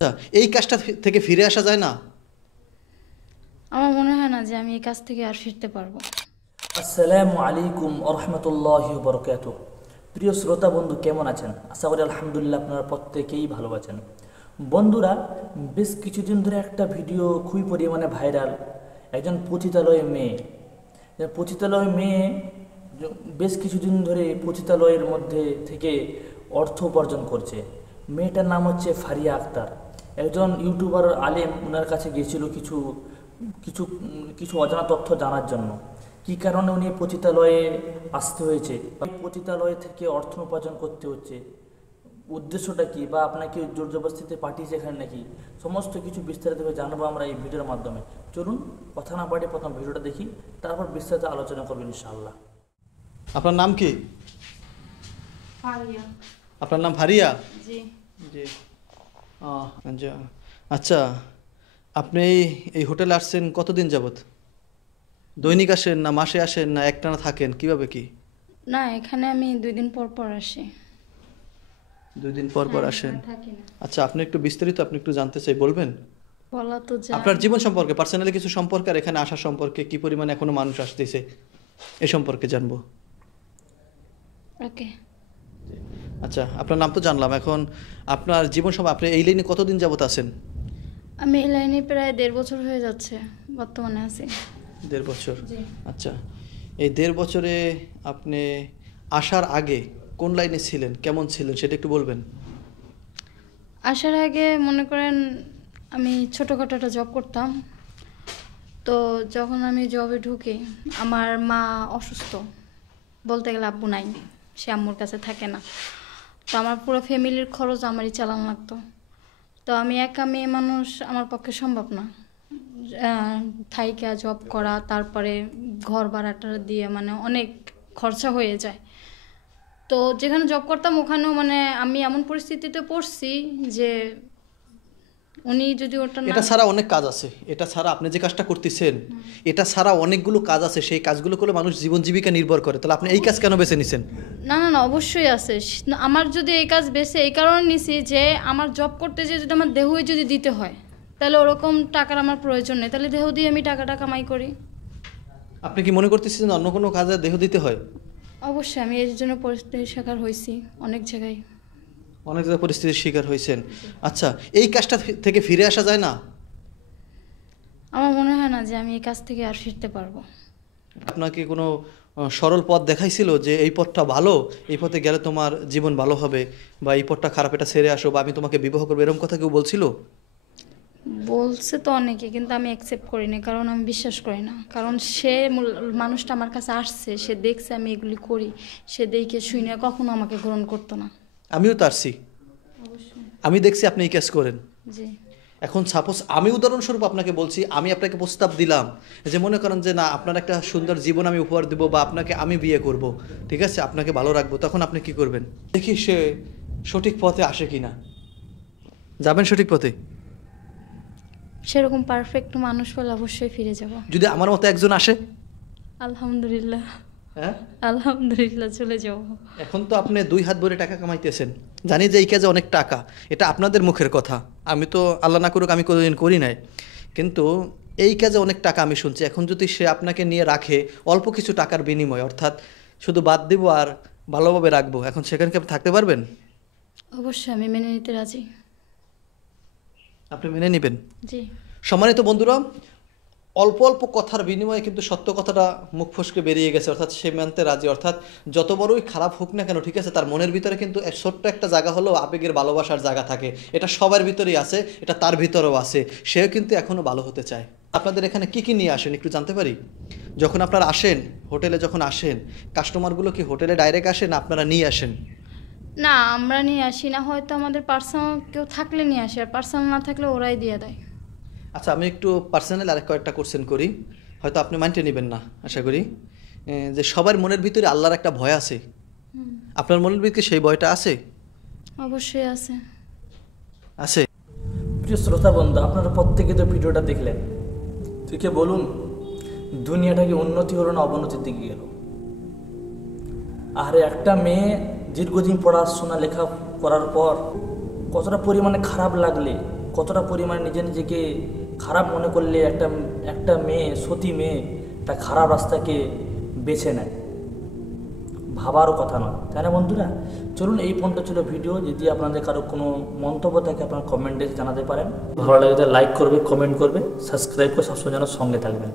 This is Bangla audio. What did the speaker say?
আচ্ছা, এই কাজটা থেকে ফিরে আসা যায় না? আমার মনে হয় না যে আমি এই কাজ থেকে আর ফিরতে পারবো। আসসালামু আলাইকুম আরহামতুল্লাহি বরকাত। প্রিয় শ্রোতা বন্ধু, কেমন আছেন? আশা করি আলহামদুলিল্লাহ আপনারা প্রত্যেকেই ভালো আছেন। বন্ধুরা, বেশ কিছুদিন ধরে একটা ভিডিও খুবই পরিমাণে ভাইরাল। একজন পতিতালয় মেয়ে, পতিতালয় মেয়ে বেশ কিছুদিন ধরে পতিতালয়ের মধ্যে থেকে অর্থ উপার্জন করছে। মেয়েটার নাম হচ্ছে ফারিয়া আক্তার। একজন ইউটিউবার আলেম ওনার কাছে গিয়েছিল কিছু কিছু কিছু অজানা তথ্য জানার জন্য। কী কারণে উনি পতিতালয়ে আসতে হয়েছে বা পতিতালয় থেকে অর্থ উপার্জন করতে হচ্ছে, উদ্দেশ্যটা কি, বা আপনাকে জোর জবরদস্তিতে পাঠিয়েছে এখানে নাকি, সমস্ত কিছু বিস্তারিতভাবে জানবো আমরা এই ভিডিওর মাধ্যমে। চলুন কথা না বাড়িয়ে প্রথম ভিডিওটা দেখি, তারপর বিস্তারিত আলোচনা করবেন ইনশাআল্লাহ। আপনার নাম কি? ফারিয়া। আপনার নাম ফারিয়া? জি। জি। আচ্ছা, আচ্ছা, আপনি এই হোটেলে আসছেন কতদিন যাবত? দৈনিক আসেন না মাসে আসেন না একটানা থাকেন, কিভাবে কি? না, এখানে আমি 2 দিন পর পর আসি। 2 দিন পর পর হ্যাঁ, আসেন? আর থাকি না। আচ্ছা, আপনি একটু বিস্তারিত আপনি একটু জানতে চাই, বলবেন? বলা তো যায়। আপনার জীবন সম্পর্কে, পার্সোনালি কিছু সম্পর্কে, আর এখানে আসা সম্পর্কে, কি পরিমাণে এখনো মানুষ আসতেছে এ সম্পর্কে জানবো। ওকে। আচ্ছা, আপনার নাম তো জানলাম, এখন আপনার জীবন সম্পর্কে, আপনি এই লাইনে কতদিন যাবত আছেন? আমি এই লাইনে প্রায় 1.5 বছর হয়ে যাচ্ছে, বর্তমানে আছি। 1.5 বছর? জি। আচ্ছা, এই 1.5 বছরে আপনি আসার আগে কোন লাইনে ছিলেন, কেমন ছিলেন সেটা একটু বলবেন? আসার আগে মনে করেন আমি ছোটোখাটো একটা জব করতাম। তো যখন আমি জবে ঢুকি, আমার মা অসুস্থ, বলতে গেলে আব্বু নাই, সে আম্মুর কাছে থাকে না। তো আমার পুরো ফ্যামিলির খরচ আমারই চালান লাগতো। তো আমি একা মেয়ে মানুষ, আমার পক্ষে সম্ভব না থাইকা জব করা, তারপরে ঘর ভাড়াটা দিয়ে মানে অনেক খরচা হয়ে যায়। তো যেখানে জব করতাম ওখানেও মানে আমি এমন পরিস্থিতিতে পড়ছি যে উনি যদি ওটা না। এটা ছাড়া অনেক কাজ আছে, এটা ছাড়া আপনি যে কাজটা করতেছেন, এটা ছাড়া অনেকগুলো কাজ আছে, সেই কাজগুলো করলে মানুষ জীবন জীবিকা নির্ভর করে, তাহলে আপনি এই কাজ কেন বেছে নিছেন? না না না, অবশ্যই আছে। আমার যদি এই কাজ বেছে এই কারণে নিছি যে আমার জব করতে যে যদি আমার দেহই যদি দিতে হয়, তাহলে ওরকম টাকার আমার প্রয়োজন নেই, তাহলে দেহ দিয়ে আমি টাকাটা কামাই করি। আপনি কি মনে করতেছেন অন্য কোনো কাজে দেহ দিতে হয়? অবশ্যই আমি এর জন্য পরিস্থিতির শিকার হয়েছি অনেক জায়গায়। অনেক জায়গায় পরিস্থিতির শিকার হয়েছেন। আচ্ছা, এই কাজটা থেকে ফিরে আসা যায় না? আমার মনে হয় না যে আমি এই কাজ থেকে আর ফিরতে পারবো। আপনাকে কোনো সরল পথ দেখাইছিল যে এই পথটা ভালো, এই পথে গেলে তোমার জীবন ভালো হবে, বা এই পথটা খারাপ, এটা ছেড়ে আসো, বা আমি তোমাকে বিবাহ করবো, এরকম কথা কেউ বলছিল? বলছে তো অনেকে, কিন্তু আমি অ্যাকসেপ্ট করি না, কারণ আমি বিশ্বাস করি না। কারণ মানুষটা আমার কাছে আসছে, সে দেখছে আমি এগুলি করি, সে দেখে শুনে কখনো আমাকে গ্রহণ করতো না। আমিও তো আসছি, অবশ্যই। আমি দেখছি আপনি এই কাজ করেন। জি। এখন সাপোজ আমি উদাহরণস্বরূপ আপনাকে বলছি, আমি আপনাকে প্রস্তাব দিলাম যে মনে করেন যে না, আপনার একটা সুন্দর জীবন আমি উপহার দেবো, বা আপনাকে আমি বিয়ে করব, ঠিক আছে, আপনাকে ভালো রাখবো, তখন আপনি কি করবেন? দেখি সে সঠিক পথে আসে কিনা, যাবেন সঠিক পথে? সেরকম পারফেক্ট মানুষ পেলে অবশ্যই ফিরে যাব। যদি আমার মতো একজন আসে? আলহামদুলিল্লাহ। হ্যাঁ, আলহামদুলিল্লাহ, চলে যাব। এখন তো আপনি 2 হাত ভরে টাকা কামাইতেছেন, জানি যে এই কাজে অনেক টাকা, এটা আপনাদের মুখের কথা, আমি তো আল্লাহ না করুক আমি কোনোদিন করি নাই, কিন্তু এই কাজে অনেক টাকা আমি শুনছি। এখন যদি সে আপনাকে নিয়ে রাখে অল্প কিছু টাকার বিনিময়ে, অর্থাৎ শুধু বাদ দিব আর ভালোভাবে রাখবো, এখন সেখানে কি আপনি থাকতে পারবেন? অবশ্যই আমি মেনে নিতে রাজি। আপনি মেনে নেবেন? জি। সম্মানিত বন্ধুরা, অল্প অল্প কথার বিনিময়ে কিন্তু সত্য কথাটা মুখ ফসকে বেরিয়ে গেছে, অর্থাৎ সে মানতে রাজি, অর্থাৎ যত বড়ই খারাপ হোক না কেন, ঠিক আছে, তার মনের ভিতরে কিন্তু ছোট্ট একটা জায়গা হলেও আবেগের ভালোবাসার জায়গা থাকে, এটা সবার ভিতরেই আছে, এটা তার ভিতরেও আছে, সেও কিন্তু এখনও ভালো হতে চায়। আপনাদের এখানে কি কি নিয়ে আসেন একটু জানতে পারি? যখন আপনারা আসেন হোটেলে, যখন আসেন, কাস্টমারগুলো কি হোটেলে ডাইরেক্ট আসেন না আপনারা নিয়ে আসেন? না, আমরা নিয়ে আসি না, হয়তো আমাদের পার্সোনাল কেউ থাকলে নিয়ে আসি, আর পার্সোনাল না থাকলে ওরাই দিয়ে দেয়। আচ্ছা, আমি একটু পার্সোনাল আরেক কয়েকটা কোশ্চেন করি, হয়তো আপনি মাইন্ডে নেবেন না আশা করি। যে সবার মনের ভিতরে আল্লাহর একটা ভয় আছে, হুম। আপনার মনের ভিতরে সেই ভয়টা আছে? অবশ্যই আছে। আছে? প্রিয় শ্রোতা বন্ধু, আপনারা প্রত্যেকে তো ভিডিওটা দেখলেন। তুই বলুন, দুনিয়াটা কি উন্নতি হলো না অবনতির দিকে গেল? আর একটা মেয়ে দীর্ঘদিন পড়াশোনা লেখা করার পর কতটা পরিমাণে খারাপ লাগলে, কতটা পরিমাণে নিজেকে খারাপ মনে করলে একটা মেয়ে, সতী মেয়ে একটা খারাপ রাস্তাকে বেছে নেয়, ভাবারও কথা নয়, তাই না বন্ধুরা? চলুন, এই পর্যন্ত ছিল ভিডিও। যদি আপনাদের কারো কোনো মন্তব্য থাকে আপনারা কমেন্টে জানাতে পারেন। ভালো লাগে লাইক করবে, কমেন্ট করবে, সাবস্ক্রাইব করে সবসময় যেন সঙ্গে থাকবেন।